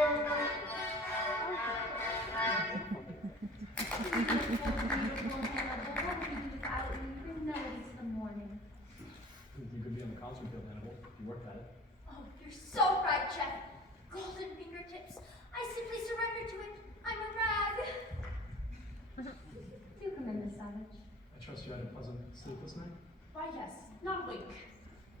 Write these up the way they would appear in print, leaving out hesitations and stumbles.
You could be on the concert field, Hannibal. You worked at it. Oh, you're so right, Jeff. Golden fingertips. I simply surrender to it. I'm a rag. Do come in, Miss Savage. I trust you had a pleasant sleepless night. Why, yes, not a wink.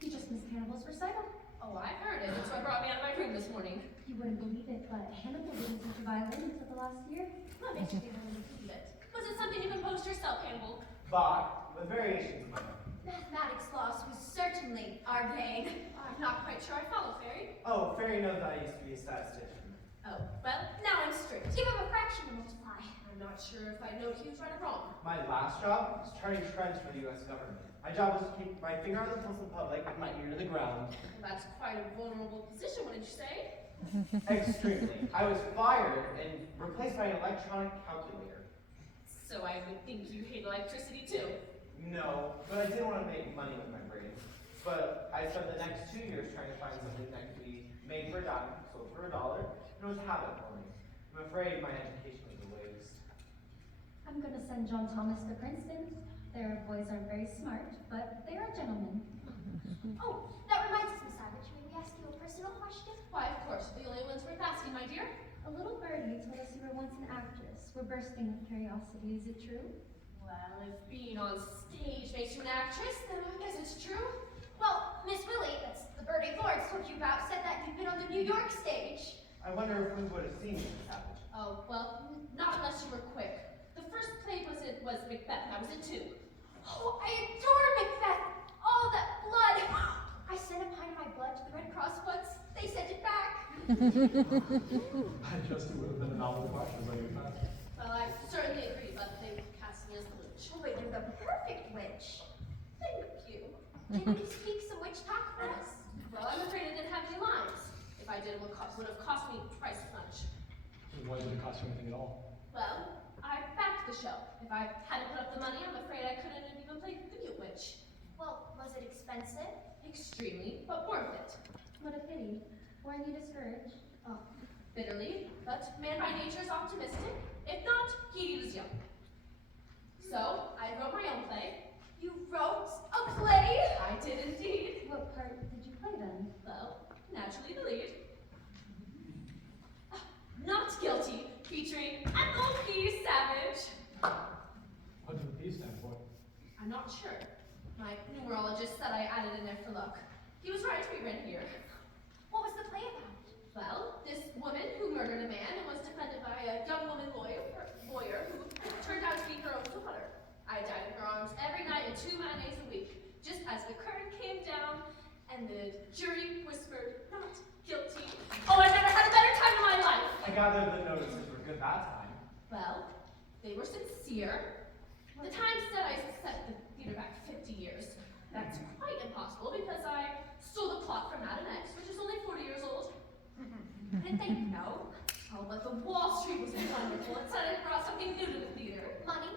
You just missed Hannibal's recital. Oh, I heard it. That's what brought me out of my room this morning. You wouldn't believe it, but Hannibal didn't teach a violin until the last year. What makes you think I wouldn't believe it? Was it something you composed yourself, Hannibal? Bach, with variations of my own. Mathematics loss was certainly our bane. I'm not quite sure I follow, Fairy. Oh, Fairy knows that I used to be a statistician. Oh, well, now I'm straight. Give him a fraction to multiply. I'm not sure if I know if he was right or wrong. My last job was charting trends for the U.S. government. My job was to keep my finger on the pulse of the public and my ear to the ground. Well, that's quite a vulnerable position, what did you say? Extremely. I was fired and replaced by an electronic calculator. So I would think you hate electricity too. No, but I did want to make money with my brain. But I spent the next 2 years trying to find something that could be made for a dime, sold for $1, and it was a habit for me. I'm afraid my education was a waste. I'm gonna send John Thomas to Princeton. Their boys aren't very smart, but they are gentlemen. Oh, that reminds us, Miss Savage. May we ask you a personal question? Why, of course, the only ones worth asking, my dear. A little birdie told us you were once an actress. We're bursting with curiosity. Is it true? Well, if being on stage makes you an actress, then I guess it's true. Well, Miss Willie, that's the birdie Florence told you about, said that you've been on the New York stage. I wonder if we would have seen me, Savage. Oh, well, not unless you were quick. The first play was Macbeth, and I was in two. Oh, I adore Macbeth. All that blood. I sent a pint of my blood to the Red Cross once. They sent it back. I just would have been a novel question as I knew that. Well, I certainly agree, but they cast me as the witch. Oh, wait, you're the perfect witch. Thank you. Didn't you speak some witch talk for us? Well, I'm afraid I didn't have any lines. If I did, it would have cost me twice as much. Why did it cost you anything at all? Well, I backed the show. If I hadn't put up the money, I'm afraid I couldn't have even played the mute witch. Well, was it expensive? Extremely, but worth it. What a pity. Weren't you discouraged? Oh, bitterly, but man by nature is optimistic. If not, he is young. So, I wrote my own play. You wrote a play? I did indeed. What part did you play then? Well, naturally the lead. Not Guilty, featuring Ethel P. Savage. What did the P stand for? I'm not sure. My numerologist said I added in there for luck. He was right, we read here. What was the play about? Well, this woman who murdered a man and was defended by a young woman lawyer who turned out to be her own daughter. I died in her arms every night and 2 matinees a week, just as the curtain came down and the jury whispered, not guilty. Oh, I've never had a better time in my life! I gathered the notices were good that time. Well, they were sincere. The Times said I set the theater back 50 years. That's quite impossible because I stole the plot from Adam X, which is only 40 years old. Didn't they know? Oh, but the Wall Street was wonderful. It said it brought something new to the theater. Money?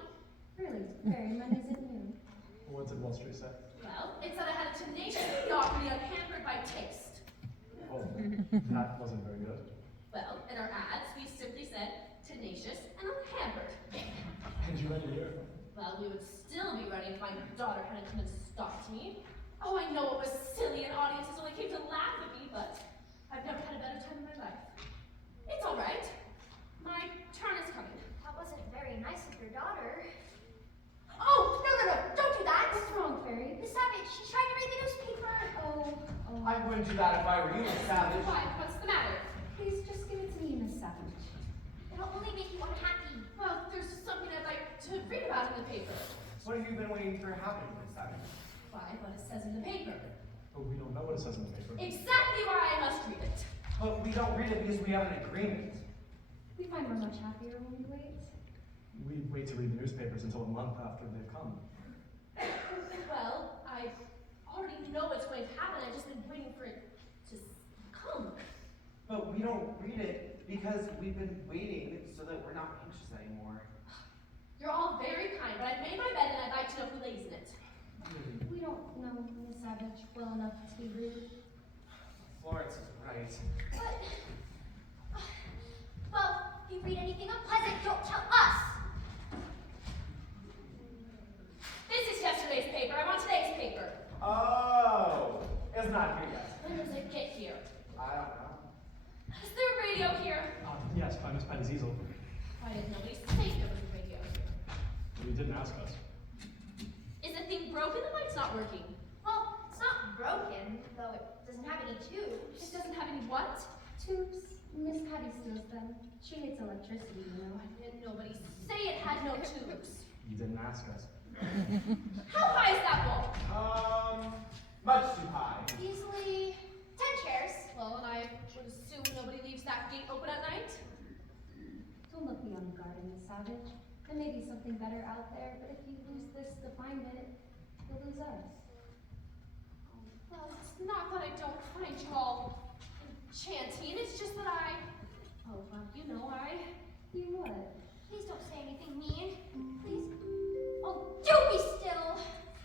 Really? Very money isn't new. What did Wall Street say? Well, it said I had a tenacious mediocrity unhampered by taste. Oh, that wasn't very good. Well, in our ads, we simply said tenacious and unhampered. And you read it here? Well, we would still be running if my daughter hadn't come and stopped me. Oh, I know it was silly and audiences only came to laugh at me, but I've never had a better time in my life. It's all right. My turn is coming. That wasn't very nice of your daughter. Oh, no, don't do that! What's wrong, Fairy? Miss Savage, she's trying to read the newspaper. Oh. I wouldn't do that if I were you, Miss Savage. Why? What's the matter? Please just give it to me, Miss Savage. It'll only make you unhappy. Well, there's something I'd like to read about in the paper. What have you been waiting for happening, Miss Savage? Why, what it says in the paper. But we don't know what it says in the paper. Exactly why I must read it. But we don't read it because we have an agreement. We find we're much happier when we wait. We wait to read the newspapers until a month after they've come. Well, I already know what's going to happen. I've just been waiting for it to come. But we don't read it because we've been waiting so that we're not anxious anymore. You're all very kind, but I've made my bed and I'd like to know who lays in it. We don't know Miss Savage well enough to be rude. Florence is right. But Patty's easel. Why did nobody say there was a radio here? You didn't ask us. Is the thing broken? The light's not working. Well, it's not broken, though it doesn't have any tubes. It doesn't have any what? Tubes. Miss Patty steals them. She hates electricity, you know. Why didn't nobody say it had no tubes? You didn't ask us. How high is that wall? Much too high. Easily 10 chairs. Well, and I would assume nobody leaves that gate open at night. Don't look beyond the garden, Miss Savage. There may be something better out there, but if you lose this to find it, you'll lose us. Well, it's not that I don't find you all enchanting, it's just that oh, well, you know, You what? Please don't say anything mean. Please. Oh, do be still.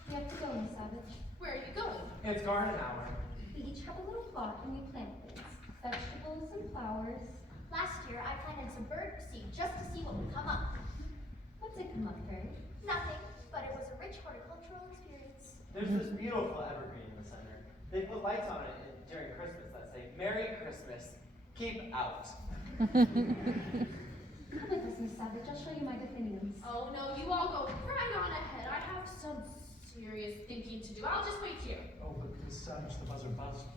We have to go, Miss Savage. where are you going? It's garden hour. We each have a little plot and we plant things. Vegetables and flowers. Last year, I planted some bird seed just to see what would come up. What did come up, Fairy? Nothing, but it was a rich horticultural experience. There's this beautiful evergreen in the center. They put lights on it during Christmas that say, "Merry Christmas, keep out." Come with us, Miss Savage. I'll show you my definitions. Oh no, you all go right on ahead. I have some serious thinking to do. I'll just wait here. Oh, but Miss Savage, the buzzer buzzed.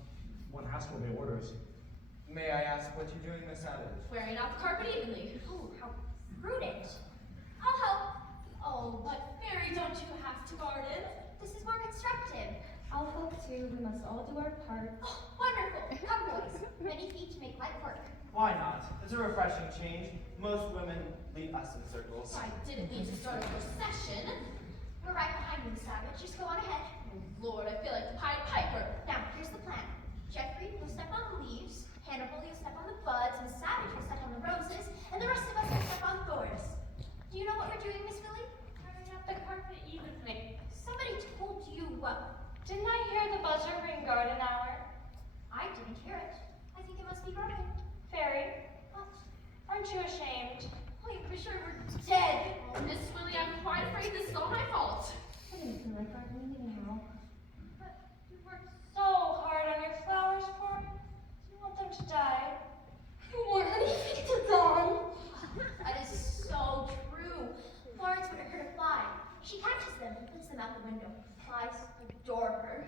One has to obey orders. May I ask what you're doing, Miss Savage? Wearing out the carpet evenly. Oh, how prudent. I'll help. Oh, but Mary, don't you have to garden? This is more constructive. I'll help too. We must all do our part. Oh, wonderful. Come, boys. Many feet make light work. Why not? It's a refreshing change. Most women lead us in circles. I didn't mean to start a procession. We're right behind you, Savage. Just go on ahead. Oh, Lord, I feel like the Pied Piper. Now, here's the plan. Jeffrey, you'll step on the leaves. Hannibal, you'll step on the buds. And Savage will step on the roses. And the rest of us will step on thorns. Do you know what we're doing, Miss Willie? Turning up the carpet evenly. Somebody told you, Didn't I hear the buzzer ring garden hour? I didn't hear it. I think it must be garden. Fairy, What? aren't you ashamed? Oh, you're sure we're dead. Oh, Miss Willie, I'm quite afraid this is all my fault. I didn't feel like gardening anyhow. But you worked so hard on your flowers for me. Do you want them to die? More anything to dawn. That is so true. Florence would hurt a fly. She catches them and puts them out the window. Flies adore her.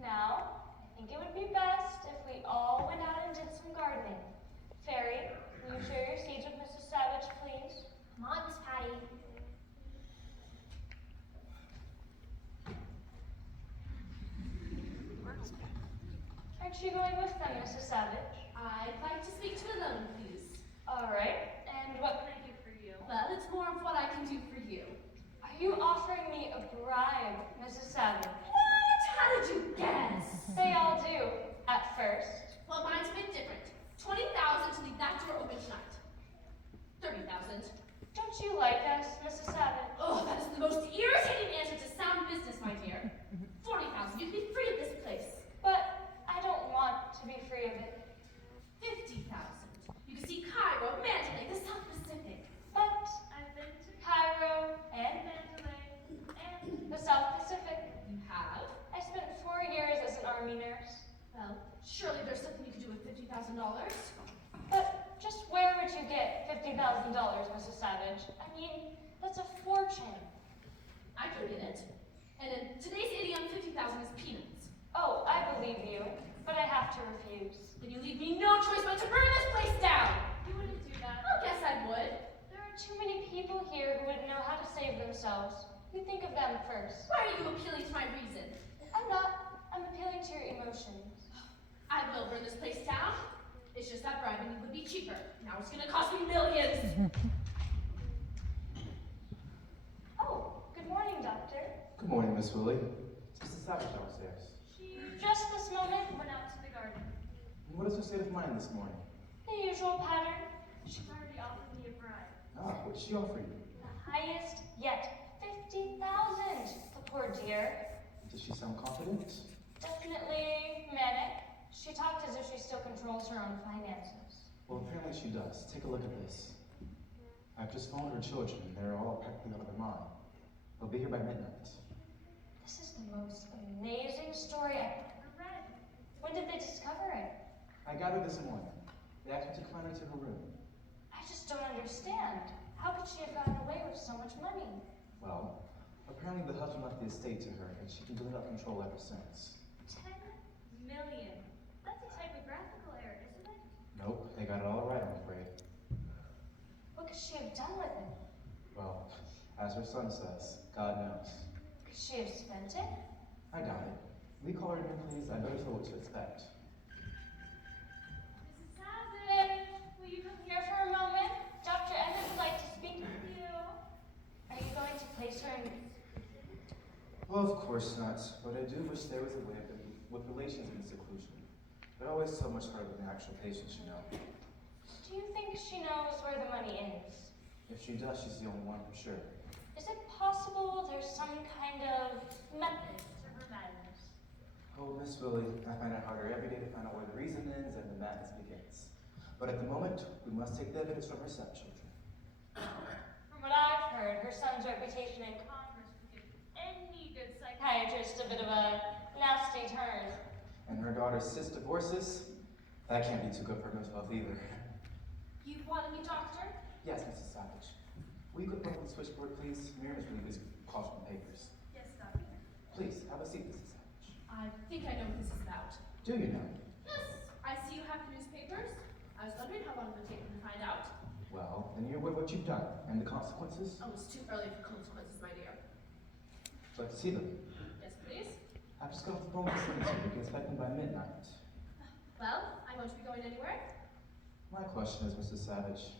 Now, I think it would be best if we all went out and did some gardening. Fairy, will you share your seeds with Mrs. Savage, please? Come on, Miss Patty. Aren't you going with them, Mrs. Savage? I'd like to speak to you alone, please. All right. And what can I do for you? Well, it's more of what I can do for you. Are you offering me a bribe, Mrs. Savage? What? How did you guess? They all do, at first. Well, mine's a bit different. 20,000 to leave that door open tonight. 30,000. Don't you like us, Mrs. Savage? Oh, that is the most irritating answer to sound business, my dear. 40,000. You can be free of this place. But I don't want to be free of it. 50,000. You can see Cairo, Mandalay, the South Pacific. But I've been to Cairo and Mandalay and the South Pacific. You have? I spent 4 years as an army nurse. Well, surely there's something you can do with $50,000. But just where would you get $50,000, Mrs. Savage? I mean, that's a fortune. I could get it. And in today's idiom, 50,000 is peanuts. Oh, I believe you, but I have to refuse. Then you leave me no choice but to burn this place down. You wouldn't do that. I guess I would. There are too many people here who would know how to save themselves. You think of them first. Why are you appealing to my reason? I'm not. I'm appealing to your emotions. I will burn this place down. It's just that bribing you would be cheaper. Now it's gonna cost me millions. Oh, good morning, Doctor. Good morning, Miss Willie. It's Mrs. Savage downstairs. She just this moment went out to the garden. And what is her state of mind this morning? The usual pattern. She's already offered me a bribe. Ah, what did she offer you? The highest yet. 50,000. The poor dear. Does she sound confident? Definitely manic. She talked as if she still controls her own finances. Well, apparently she does. Take a look at this. I've just phoned her children. They're all practically out of their mind. They'll be here by midnight. This is the most amazing story I've ever read. When did they discover it? I got her this morning. They asked me to climb into her room. I just don't understand. How could she have gotten away with so much money? Well, apparently the husband left the estate to her, and she can without control ever since. 10 million. That's a typographical error, isn't it? Nope, they got it all right, I'm afraid. What could she have done with it? Well, as her son says, God knows. Could she have spent it? I doubt it. We call her in, please. I better know what to expect. Mrs. Savage, will you come here for a moment? Dr. Emmett would like to speak with you. Are you going to place her in... Well, of course not. But I do wish there was a way of with relations in seclusion. They're always so much harder than actual patients, you know. Do you think she knows where the money is? If she does, she's the only one for sure. Is it possible there's some kind of method to her madness? Oh, Miss Willie, I find it harder every day to find out where the reason ends and the madness begins. But at the moment, we must take the evidence from her stepchildren. From what I've heard, her son's reputation in Congress would give any good psychiatrist a bit of a nasty turn. And her daughter's sis divorces? That can't be too good for her mental health either. You wanted me, doctor? Yes, Mrs. Savage. Will you go up to the switchboard, please? Miriam is really busy calling papers. Yes, doctor. Please, have a seat, Mrs. Savage. I think I know what this is about. Do you know? Yes, I see you have the newspapers. I was wondering how long it would take them to find out. Well, then you're aware of what you've done, and the consequences? Oh, it's too early for consequences, my dear. Would you like to see them? Yes, please. I've just got off the phone with the secretary. We can expect them by midnight. Well, I won't be going anywhere. My question is, Mrs. Savage,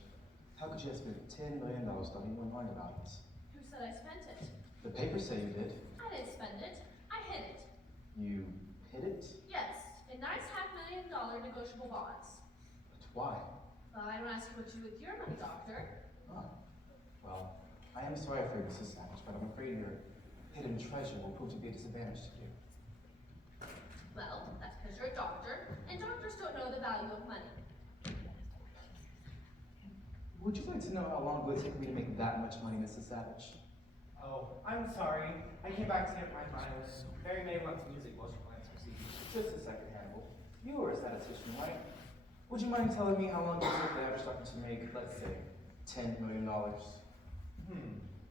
how could you have spent $10 million without anyone knowing about it? Who said I spent it? The papers say you did. I didn't spend it. I hid it. You hid it? Yes, in nice $500,000 negotiable bonds. But why? Well, I don't ask you what you do with your money, doctor. Oh. Well, I am sorry for you, Mrs. Savage, but I'm afraid your hidden treasure will prove to be a disadvantage to you. Well, that's because you're a doctor, and doctors don't know the value of money. Would you like to know how long it would take me to make that much money, Mrs. Savage? Oh, I'm sorry. I came back to get my finals. Mary May wants music while she plans her CD. Just a second, Hannibal. You are a statistician, right? Would you mind telling me how long it took the average doctor to make, let's say, $10 million?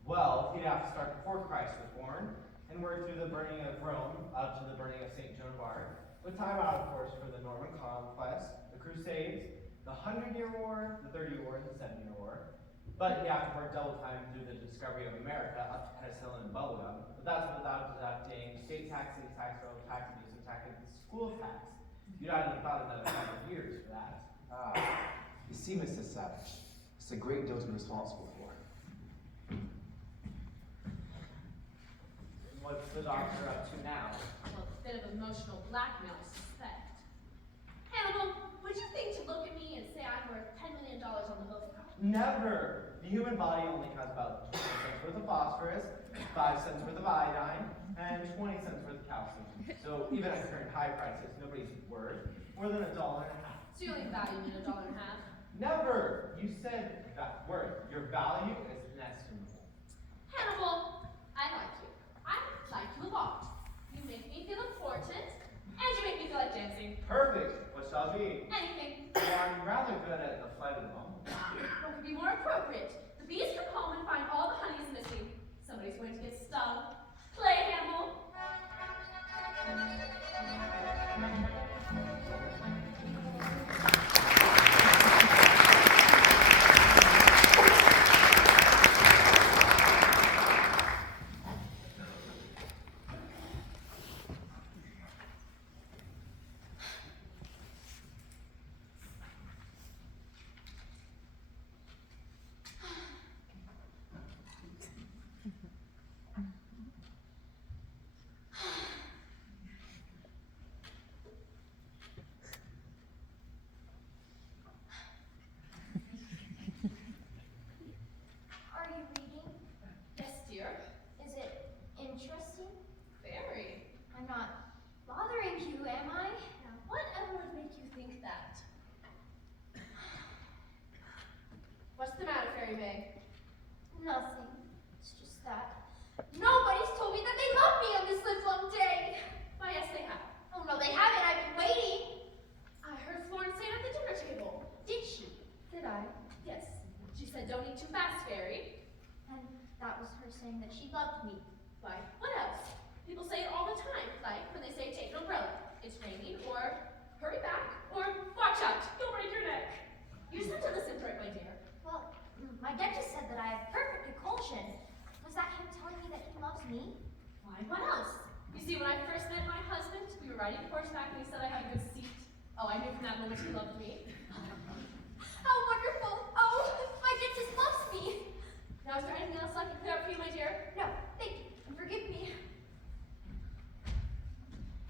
Well, he'd have to start before Christ was born and work through the burning of Rome up to the burning of St. Joan of Arc, with time out, of course, for the Norman Conquest, the Crusades, the 100-Year War, the 30-Year War, and the 70-Year War. But he'd have to work double time through the discovery of America up to penicillin and bubblegum. But that's without deducting state tax, city tax, federal tax, abusive tax, and school tax. You'd have about another 5 years for that. Ah, you see, Mrs. Savage, it's a great deal to be responsible for. What's the doctor up to now? Well, it's a bit of emotional blackmail, I suspect. Hannibal, would you think to look at me and say I'm worth $10 million on the hoof? Never! The human body only has about 20 cents worth of phosphorus, 5 cents worth of iodine, and 20 cents worth of calcium. So even at current high prices, nobody's worth more than $1.50. So you only value me at $1.50? Never! You said that worth. Your value is inestimable. Hannibal, I like you. I like you a lot. You make me feel important, and you make me feel like dancing. Perfect! What shall it be? Anything. Yeah, I'm rather good at the flight of the bumblebee. What could be more appropriate? The bees come home and find all the honey's missing. Somebody's going to get stung. Play, Hannibal. Are you reading? Yes, dear. Is it interesting? Very. I'm not bothering you, am I? Now, whatever would make you think that? What's the matter, Fairy May? Nothing. It's just that nobody's told me that they love me on this livelong day. Why, yes, they have. Oh no, they haven't. I've been waiting. I heard Florence say it at the dinner table. Did she? Did I? Yes. She said, don't eat too fast, Fairy. And that was her saying that she loved me. Why, what else? People say it all the time, like when they say take an umbrella, it's raining, or hurry back, or watch out, you'll break your neck. You just have to listen for it, my dear. Well, my dentist said that I have perfect occlusion. Was that him telling me that he loves me? Why, what else? You see, when I first met my husband, we were riding horseback and he said I had a good seat. Oh, I knew from that moment he loved me. How wonderful! Oh, my dentist loves me! Now, is there anything else I can clear up for you, my dear? No, thank you, and forgive me.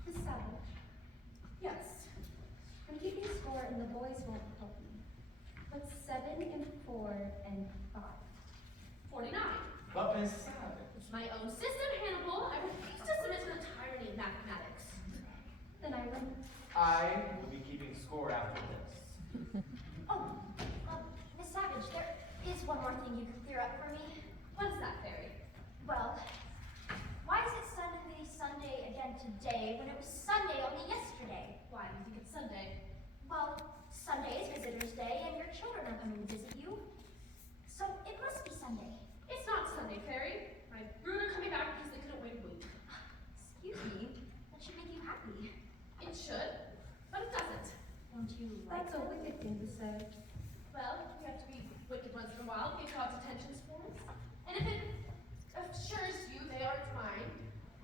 Miss Savage, Yes. I'm keeping score and the boys won't help me. What's 7 and 4 and 5? 49. But Miss Savage. It's my own system, Hannibal. I refuse to submit to the tyranny of mathematics. Then I win. I will be keeping score after this. Oh, Miss Savage, there is one more thing you could clear up for me. What is that, Fairy? Well, why is it suddenly Sunday again today when it was Sunday only yesterday? Why do you think it's Sunday? Well, Sunday is Visitor's Day and your children are coming to visit you. So it must be Sunday. It's not Sunday, Fairy. My brood are coming back because they couldn't wait a week. Excuse me, that should make you happy. It should, but it doesn't. Don't you like That's a wicked thing to say. Well, we have to be wicked once in a while, get God's attention sports. And if it assures you they aren't mine,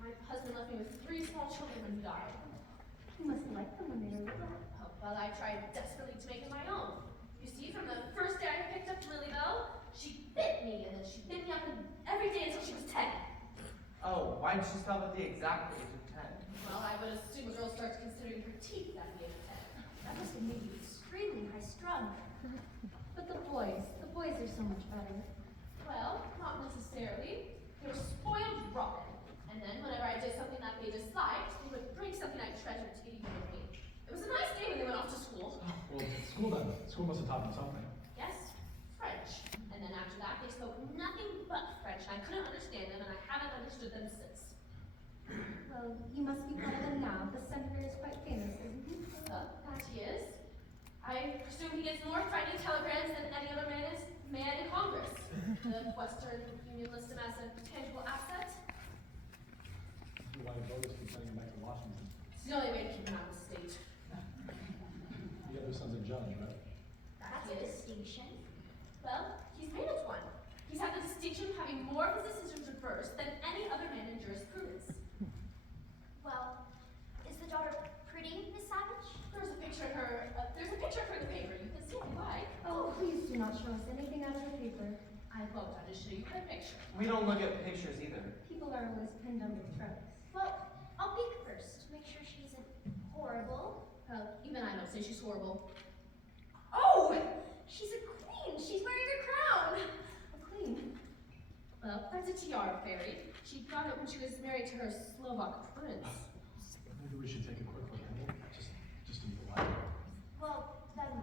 my husband left me with 3 small children when he died. You must like them when they were little. Oh, well, I tried desperately to make them my own. You see, from the first day I picked up Lilybell, she bit me, and then she bit me up every day until she was 10. Oh, why didn't you stop at the exact age of 10? Well, I would assume a girl starts considering her teeth at the age of 10. That must have made you extremely high-strung. But the boys are so much better. Well, not necessarily. They were spoiled rotten. And then whenever I did something that they disliked, they would bring something I treasured to get even with me. It was a nice day when they went off to school. Well, school then. School must have taught them something. Yes, French. And then after that, they spoke nothing but French, and I couldn't understand them, and I haven't understood them since. Well, you must be one of them now. The senator is quite famous, isn't he? That he is. I presume he gets more frightening telegrams than any other man in Congress. The Western Union lists him as a tangible asset. That's why voters keep sending him back to Washington. It's the only way to keep him out of the state. The other son's a judge, right? That's a distinction. Well, he's made it one. He's had the distinction of having more of his decisions reversed than any other man in jurisprudence. Well, is the daughter pretty, Miss Savage? There's a picture of her. There's a picture of her in the paper. You can see if you like. Oh, please do not show us anything out of the paper. I won't. I'll just show you her picture. We don't look at pictures either. People are always pinned under trucks. Well, I'll peek first to make sure she isn't horrible. Well, even I don't say she's horrible. Oh! She's a queen! She's wearing a crown! A queen. Well, that's a tiara, Fairy. She got it when she was married to her Slovak prince. Maybe we should take a quick look at it. Just to be polite. Well, then,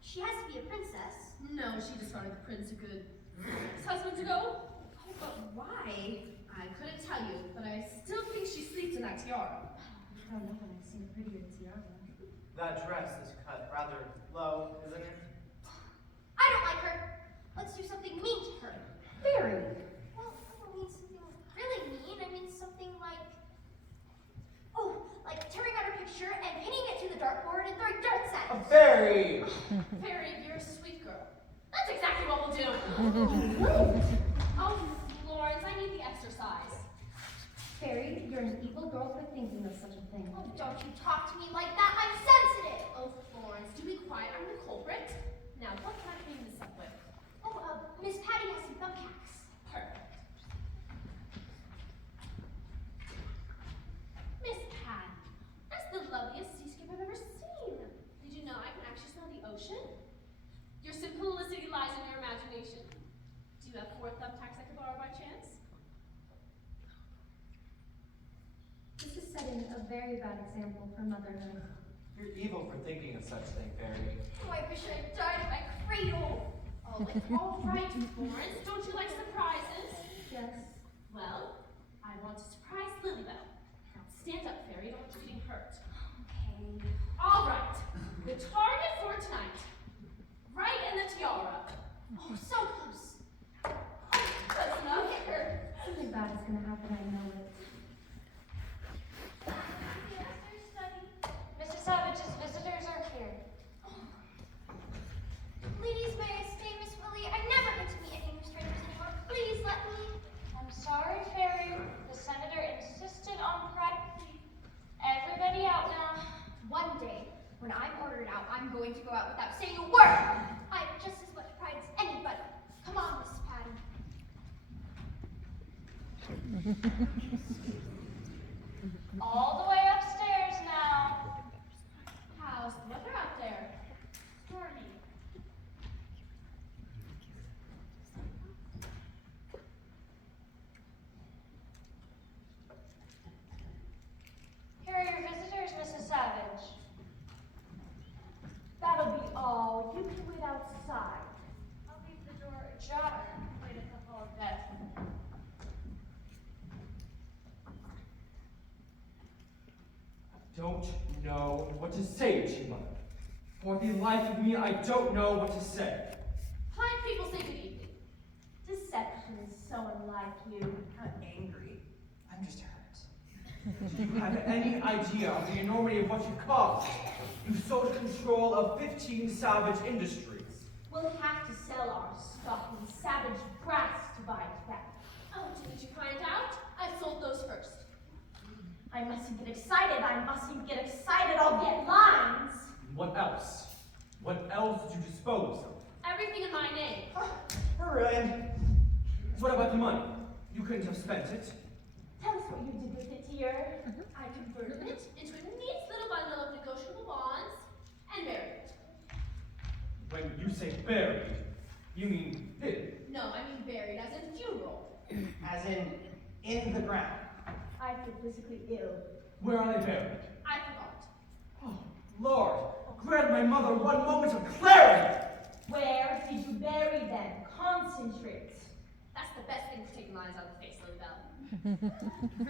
she has to be a princess. No, she discarded the prince a good 6 husbands ago. Oh, but why? I couldn't tell you, but I still think she sleeps in that tiara. I don't know when I've seen a prettier tiara. That dress is cut rather low, isn't it? I don't like her. Let's do something mean to her. Very. Well, I don't mean something really mean. I mean something like, oh, like tearing out her picture and pinning it to the dartboard and throwing darts at A it. fairy! Fairy, you're a sweet girl. That's exactly what we'll do. Oh, Florence, I need the exercise. Fairy, you're an evil girl for thinking of such a thing. Oh, don't you talk to me like that. I'm sensitive. Oh, Florence, do be quiet. I'm the culprit. Now, what can I clean this up with? Oh, Miss Patty has some thumbtacks. Perfect. Miss Pat, that's the loveliest seascape I've ever seen. Did you know I can actually smell the ocean? Your simplicity lies in your imagination. Do you have 4 thumbtacks I could borrow by chance? This is setting a very bad example for motherhood. You're evil for thinking of such thing, fairy. Oh, I wish I had died in my cradle. Oh, it's all right, Florence. Don't you like surprises? Yes. Well, I want to surprise Lilybell. Now stand up, Fairy. Don't want you getting hurt. Okay. All right. The target for tonight. Right in the tiara. Oh, so All the way upstairs now. How's the weather out there? Stormy. Here are your visitors, Mrs. Savage. That'll be all. You can wait outside. I'll leave the door ajar and wait a couple of minutes. Don't know what to say to you, Mother. For the life of me, I don't know what to say. Polite people say good evening. Deception is so unlike you. I'm not angry. I'm just hurt. Do you have any idea of the enormity of what you caused? You sold control of 15 Savage Industries. We'll have to sell our stock in Savage Brass to buy it back. Oh, didn't you find out? I sold those first. I mustn't get excited. I mustn't get excited. I'll get lines. What else? What else did you dispose of? Everything in my name. Ruined. What about the money? You couldn't have spent it. Tell us what you did with it, dear. I converted it into a neat little bundle of negotiable bonds and married it. When you say buried, you mean hid. No, I mean buried as in funeral. As in the ground. I feel physically ill. Where are they buried? I forgot. Oh, Lord, grant my mother one moment of clarity! Where did you bury them? Concentrate. That's the best thing for taking lines out of the face, Lily Bell.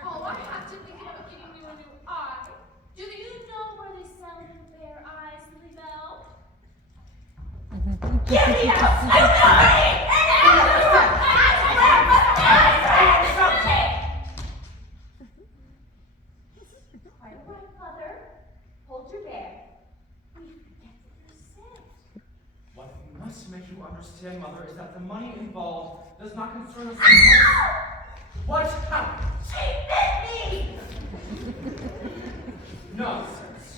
Oh, I have to think about giving you a new eye. Do you know where they sell new bare eyes, Lily Bell? Get me out! Quite right, Mother. Hold your bear. We forget what you said. What must make you understand, Mother, is that the money involved does not concern us. What happened? She bit me! Nonsense.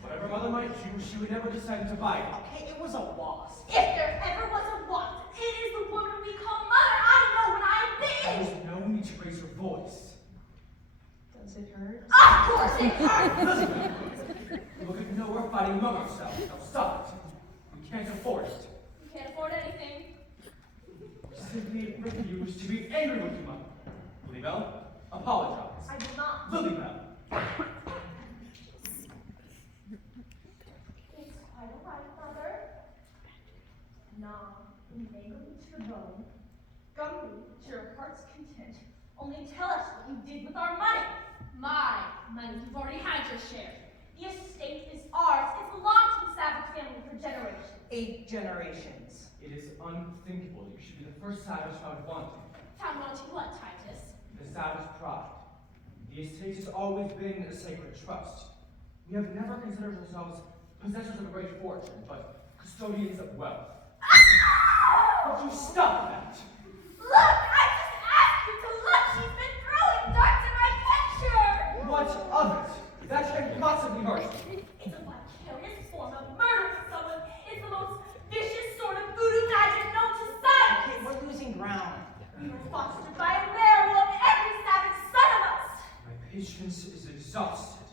Whatever Mother might do, she would never decide to buy it. Okay, it was a wasp. If there ever was a wasp, it is the woman we call Mother. I know what I'm There being. is no need to raise your voice. Does it hurt? Of course it hurts. Look, if you know we're fighting among ourselves, now stop it. We can't afford it. You can't afford anything. We simply refuse to be angry with you, Mother. Lilybell, apologize. I will not. Lilybell. It's quite all right, Mother. Nah, mangle to the bone. Gummy to your heart's content. Only tell us what you did with our money. My money. You've already had your share. The estate is ours. It belonged to the Savage family for generations. 8 generations. It is unthinkable that you should be the first Savage found wanting. Found wanting what, Titus? The Savage pride. The estate has always been a sacred trust. We have never considered ourselves possessors of a great fortune, but custodians of wealth. Would you stop that? Look, I just asked you to look. She's been throwing darts at my picture. What of it? That can't possibly hurt you. It's a vicarious form of murdering someone. It's the most vicious sort of voodoo magic known to science. Okay, we're losing ground. We were fostered by a werewolf, every savage son of us. My patience is exhausted.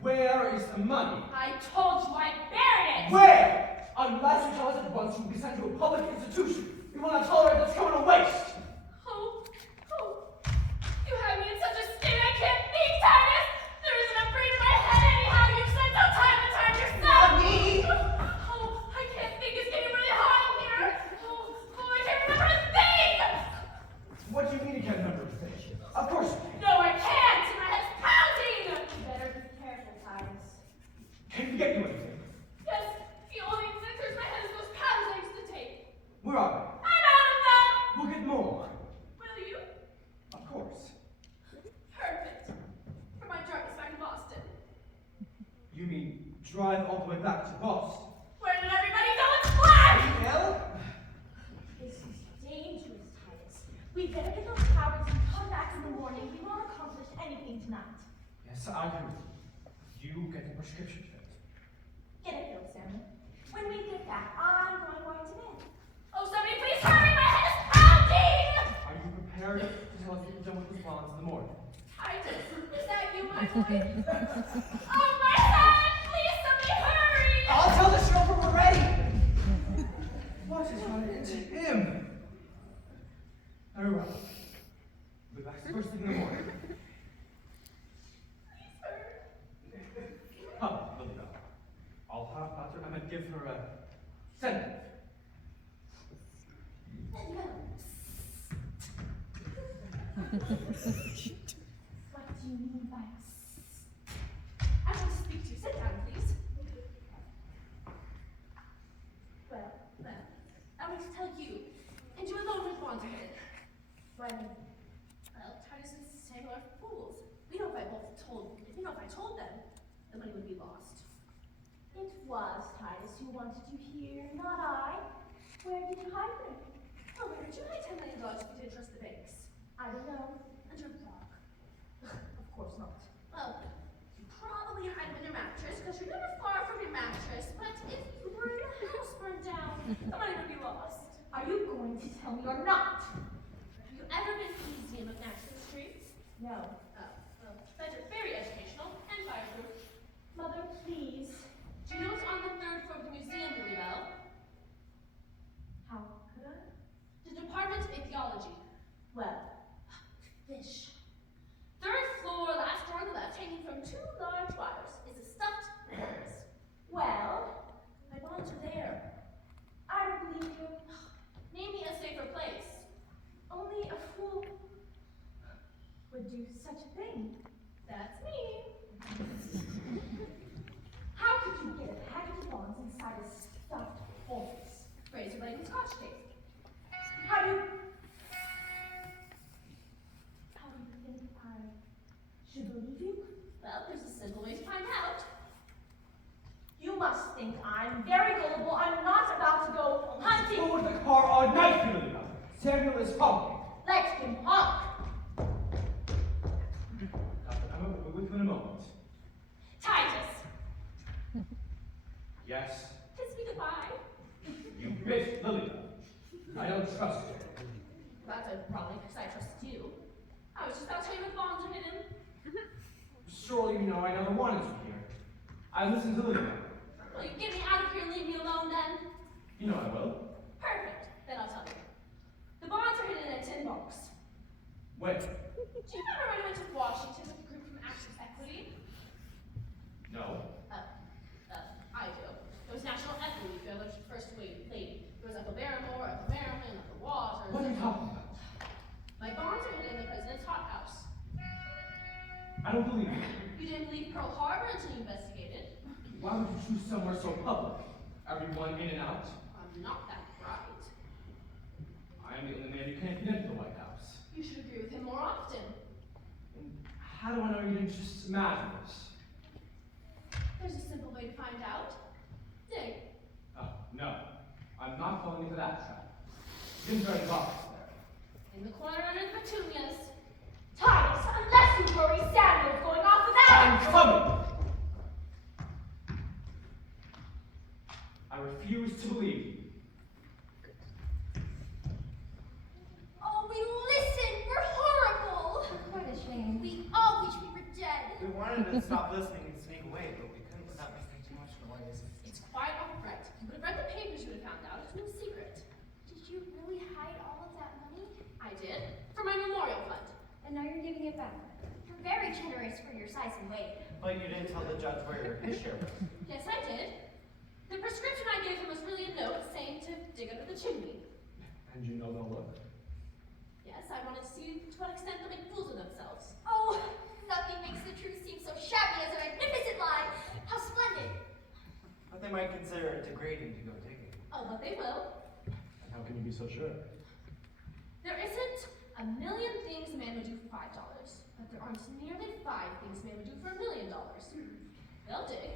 Where is the money? I told you I buried it! Where? Unless you tell us at once, you will be sent to a public institution. We will not tolerate this criminal waste. Oh, you have me in such a state I can't think, Titus! There isn't a brain in my head anyhow, you've said so time and time yourself! Mommy! Oh, I can't think, it's getting really hot in here! Oh, I can't remember a thing! What do you mean you can't remember a thing? Of course you can. No, I can't! My head's pounding! You better be careful, Titus. Can we get you anything? Yes, the only thing that enters my head is those patterns I used to take. Where are I'm out of them! they? We'll get more. Will you? Of course. Perfect. For my journeys back to Boston. You mean drive all the way back to Boston? Where did everybody go? It's black! Bill? This is dangerous, Titus. We better get those powders and come back in the morning. We won't accomplish anything tonight. Yes, I agree with you. You get the prescription filled. Get it filled, Samuel. When we get back, I'm going to bed. Oh, somebody please hurry! My head is pounding! Are you prepared to tell us what you've done with the bonds morning. Titus, is that you, my boy? Oh, my son! Please, somebody hurry! I'll tell the chauffeur we're ready. What has run into him? Very well. We'll be back first thing in the morning. Please hurry. Come, Lilybell. I'll have Master Emma give her a send. What do you mean by I want to speak to you. Sit down, please. Well, I want to tell you, and you alone would want to hear. Well, Titus and Samuel are fools. We know if I told them, the money would be lost. It was Titus who wanted you here, not I. Where did you hide them? Oh, where did you hide $10 million if you didn't trust the banks? I don't know. Under a rock. Of course not. Well, you probably hide them in your mattress because you're never far from your mattress. But if you were in a house burned down, the money would be lost. Are you going to tell me or not? Have you ever been to the Museum of Natural Streets? No. Oh, well, that's very educational and fireproof. Mother, please. Do you know what's on the 3rd floor of the museum, Lilybell? How could I? The Department of Ichthyology. Well, Fish. 3rd floor, last door on the left, hanging from 2 large wires, is a stuffed horse. well, My bonds are there. I don't believe you. Name me a safer place. Only a fool would do such a thing. That's me. How could you get a package of bonds inside a stuffed horse? Razor blade and scotch tape. How do you think I should believe you? Well, there's a simple way to find out. You must think I'm very gullible. I'm not about to go hunting. Go with the car all night, Lilybell. Samuel is hungry. Let him honk. Dr. Emma will be with you in a moment. Titus, Yes, kiss me goodbye. you bitch, Lilybell. I don't trust you. That's probably because I trusted you. I was just about to tell you where the bonds are hidden. Surely you know I never wanted you here. I listened to Lilybell. Will you get me out of here and leave me alone then? You know I will. Perfect. Then I'll tell you. The bonds are hidden in a tin box. Wait. Do you remember when I went to Washington with a group from Access Equity? No. I do. It was National Equity Week. There was the first lady. There was Ethel Barrymore, Ethel Merriman, Ethel Waters. What are you talking about? My bonds are hidden in the president's hothouse. I don't believe you. You didn't believe Pearl Harbor until you investigated. Why would you choose somewhere so public? Everyone in and out? I'm not that bright. I am the only man who can't get into the White House. You should agree with him more often. And how do I know you didn't just imagine this? There's a simple way to find out. Dig. Oh, no. I'm not falling into that trap. Ginsberg box there. In the corner under the petunias. Titus, unless you hurry, Samuel's going off without I'm coming! I refuse to believe you. Oh, we listen. We're horrible. Quite a shame. We all wish we were dead. We wanted to stop listening and sneak away, but we couldn't without making too much noise. It's quite all right. You would have read the papers, you would have found out. It's no secret. Did you really hide all of that money? I did. For my memorial fund. And now you're giving it back. You're very generous for your size and weight. But you didn't tell the judge where his share was. Yes, I did. The prescription I gave him was really a note saying to dig under the chimney. And you know they'll look. Yes, I wanted to see to what extent they'll make fools of themselves. Oh, nothing makes the truth seem so shabby as a magnificent lie. How splendid. But they might consider it degrading to go digging. Oh, but they will. And how can you be so sure? There isn't a million things a man would do for $5, but there aren't nearly 5 things a man would do for $1 million. They'll dig.